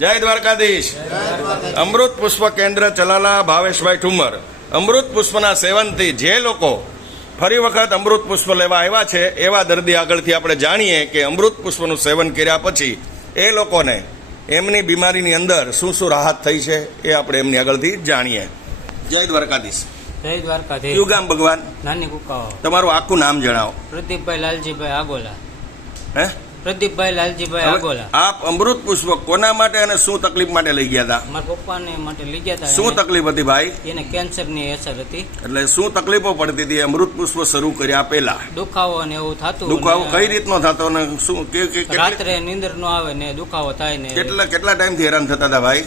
જય દ્વારકાધીશ. અમૃત પુષ્પ કેન્દ્ર ચલાલા ભાવેશભાઈ ઠુમર. અમૃત પુષ્પના સેવનથી જે લોકો ફરી વખત અમૃત પુષ્પ લેવા આવ્યા છે એવા દર્દી આગળથી આપણે જાણીએ કે અમૃત પુષ્પનું સેવન કર્યા પછી એ લોકોને એમની બીમારીની અંદર શું શું રાહત થઈ છે એ આપણે એમની આગળથી જાણીએ. જય દ્વારકાધીશ. જય દ્વારકાધીશ. કયું ગામ ભગવાન? નાની કુકાવા. તમારું આખું નામ જણાવો. પ્રદીપભાઈ લાલજીભાઈ આગોલા. હે? પ્રદીપભાઈ લાલજીભાઈ આગોલા. આપ અમૃત પુષ્પ કોના માટે અને શું તકલીફ માટે લઈ ગયા હતા? મારા પપ્પાને માટે લઈ ગયા હતા. શું તકલીફ હતી ભાઈ? એને કેન્સરની અસર હતી. એટલે શું તકલીફો પડતી હતી અમૃત પુષ્પ શરૂ કર્યા પહેલા? દુખાવો ને એવું થતું. દુખાવો કઈ રીતનો થતો ને શું રાત્રે નીંદર ન આવે ને દુખાવો થાય ને. કેટલા ટાઈમથી હેરાન થતા હતા ભાઈ?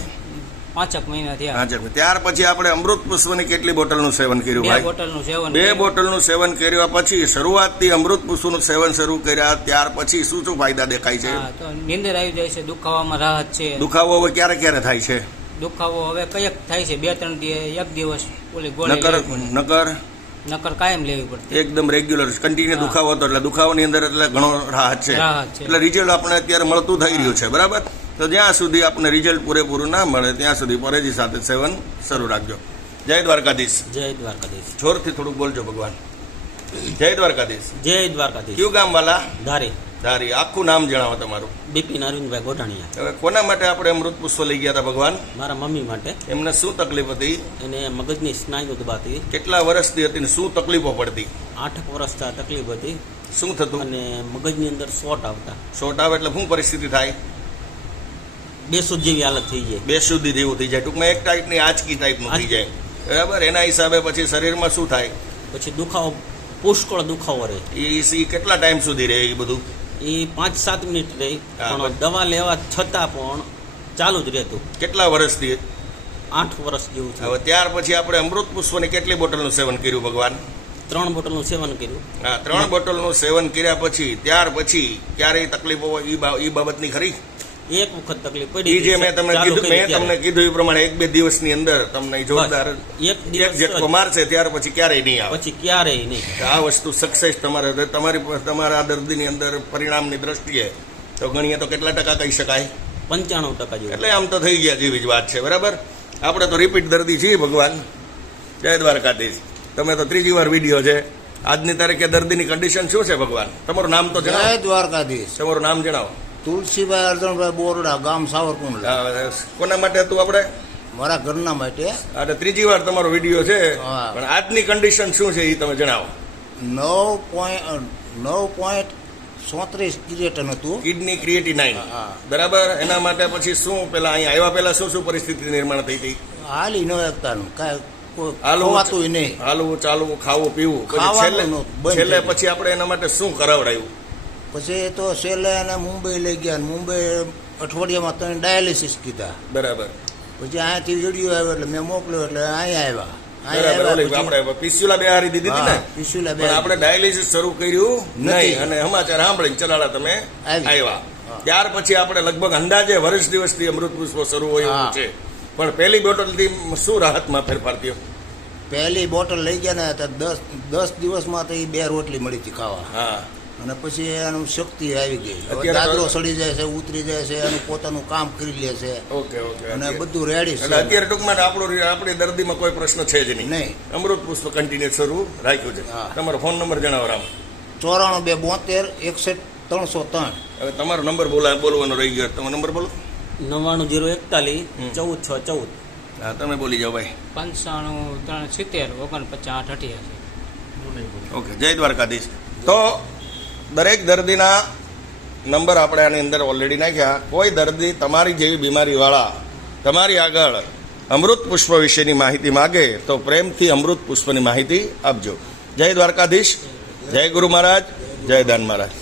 5 મહિના થયા. ત્યાર પછી આપણે અમૃત પુષ્પની કેટલી બોટલનું સેવન કર્યું ભાઈ? 2 બોટલનું સેવન. 2 બોટલનું સેવન કર્યા પછી શરૂઆતથી અમૃત પુષ્પનું સેવન શરૂ કર્યા ત્યાર પછી શું શું ફાયદા દેખાય છે? તો નીંદર આવી જાય છે, દુખાવામાં રાહત છે. દુખાવો હવે ક્યારે ક્યારે થાય છે? દુખાવો હવે કયક થાય છે 2-3 દિવસ, એક દિવસ ઓલી ગોળી નકર કાયમ લેવી પડતી. એકદમ રેગ્યુલર કન્ટિન્યુ દુખાવો હતો એટલે દુખાવાની અંદર એટલે ઘણો રાહત છે. એટલે રિઝલ્ટ આપણે અત્યારે મળતું થઈ રહ્યું છે. બરાબર. તો જ્યાં સુધી આપણને રિઝલ્ટ પૂરેપૂરું ના મળે ત્યાં સુધી પરેજી સાથે સેવન શરૂ રાખજો. જય દ્વારકાધીશ. જય દ્વારકાધીશ. જોરથી થોડુંક બોલજો ભગવાન. જય દ્વારકાધીશ. જય દ્વારકાધીશ. કયું ગામ વાલા? ધારી. ધારી. આખું નામ જણાવો તમારું. બિપિન અરવિંદભાઈ ગોઢાણીયા. હવે કોના માટે આપણે અમૃત પુષ્પ લઈ ગયા હતા ભગવાન? મારા મમ્મી માટે. એમને શું તકલીફ હતી? એને મગજની સ્નાયુ દબાતી. કેટલા વર્ષથી હતી ને શું તકલીફો પડતી? 8 વર્ષથી તકલીફ હતી. શું થતું? અને મગજની અંદર શોટ આવતા. શોટ આવે એટલે શું પરિસ્થિતિ થાય? બેસુધ જેવી હાલત થઈ જાય. બેસુધી જેવું થઈ જાય. ટૂંકમાં એક ટાઈપની આંચકી ટાઈપનું થઈ જાય. બરાબર. એના હિસાબે પછી શરીરમાં શું થાય? પછી દુખાવો, પુષ્કળ દુખાવો રહે. એ કેટલા ટાઈમ સુધી રહે એ બધું? એ 5-7 મિનિટ રહી, પણ દવા લેવા છતાં પણ ચાલુ જ રહેતું. કેટલા વર્ષથી? 8 વર્ષ જેવું છે. હવે ત્યાર પછી આપણે અમૃત પુષ્પની કેટલી બોટલનું સેવન કર્યું ભગવાન? 3 બોટલનું સેવન કર્યું. હા, 3 બોટલનું સેવન કર્યા પછી ત્યાર પછી ક્યારેય તકલીફો એ બાબતની ખરી? એક વખત તકલીફ પડી. જે મેં તમને કીધું એ પ્રમાણે 1-2 દિવસની અંદર તમને જોરદાર એક ઝટકો મારશે ત્યાર પછી ક્યારેય નહીં આવે. પછી ક્યારેય નહીં. આ વસ્તુ સક્સેસ તમારા દર્દીની અંદર પરિણામની દ્રષ્ટિએ તો ગણીએ તો કેટલા ટકા કહી શકાય? 95% જેવું. એટલે આમ તો થઈ ગયા જેવી જ વાત છે. બરાબર. આપણે તો રિપીટ દર્દી છીએ ભગવાન. જય દ્વારકાધીશ. તમે તો 3જી વાર વિડીયો છે. આજની તારીખે દર્દીની કન્ડિશન શું છે ભગવાન? તમારું નામ તો જણાવો. જય દ્વારકાધીશ. તમારું નામ જણાવો. તુલસીભાઈ અર્જુનભાઈ બોરડા, ગામ સાવરકુંડલા. કોના માટે હતું આપણે? મારા ઘરના માટે. એટલે 3જી વાર તમારો વિડીયો છે. પણ આજની કન્ડિશન શું છે એ તમે જણાવો. 9.37 ક્રિએટિન હતું. Kidney creatinine. બરાબર. એના માટે પછી શું પેલા અહીંયા આવ્યા પહેલા શું શું પરિસ્થિતિ નિર્માણ થઈ હતી? હાલી ન એકતાનું કાંઈ હાલવું નહીં. હાલવું, ચાલવું, ખાવું, પીવું. છેલ્લે પછી આપણે એના માટે શું કરાવડાયું? પછી તો છેલ્લે એને મુંબઈ લઈ ગયા. મુંબઈ અઠવાડિયામાં 3 ડાયાલિસિસ કીધા. બરાબર. પછી અહીંયાથી વિડીયો આવ્યો એટલે મેં મોકલ્યો એટલે અહીંયા આપણે પિસ્યુલા બેહારી દીધી હતી ને. પિસ્યુલા પણ આપણે ડાયાલિસિસ શરૂ કર્યું નહીં અને સમાચાર સાંભળીને ચલાડા તમે આવ્યા. ત્યાર પછી આપણે લગભગ અંદાજે વર્ષ દિવસથી અમૃત પુષ્પ શરૂ હોય એવું છે. પણ પહેલી બોટલથી શું રાહતમાં ફેરફાર થયો? પહેલી બોટલ લઈ ગયા ને તો 10 દિવસમાં તો એ 2 રોટલી મળી હતી ખાવા. હા. અને પછી એનું શક્તિ આવી ગઈ. દાદરો સડી જાય છે, ઉતરી જાય છે, એનું પોતાનું કામ કરી લે છે. ઓકે. અને બધું રેડી છે. અત્યારે ટૂંકમાં આપણી દર્દીમાં કોઈ પ્રશ્ન છે જ નહીં. અમૃત પુષ્પ કન્ટિન્યુ શરૂ રાખ્યું છે. તમારો ફોન નંબર જણાવો રામ. 94 272 6103. હવે તમારો નંબર બોલવાનો રહી ગયો. તમારો નંબર બોલો. 99 041 14 14. હા, તમે બોલી જાઓ ભાઈ. 95 370 49 88. ઓકે. જય દ્વારકાધીશ. તો દરેક દર્દીના નંબર આપણે આની અંદર ઓલરેડી નાખ્યા. કોઈ દર્દી તમારી જેવી બીમારીવાળા તમારી આગળ અમૃત પુષ્પ વિશેની માહિતી માગે તો પ્રેમથી અમૃત પુષ્પની માહિતી આપજો. જય દ્વારકાધીશ. જય ગુરુ મહારાજ. જય દાન મહારાજ.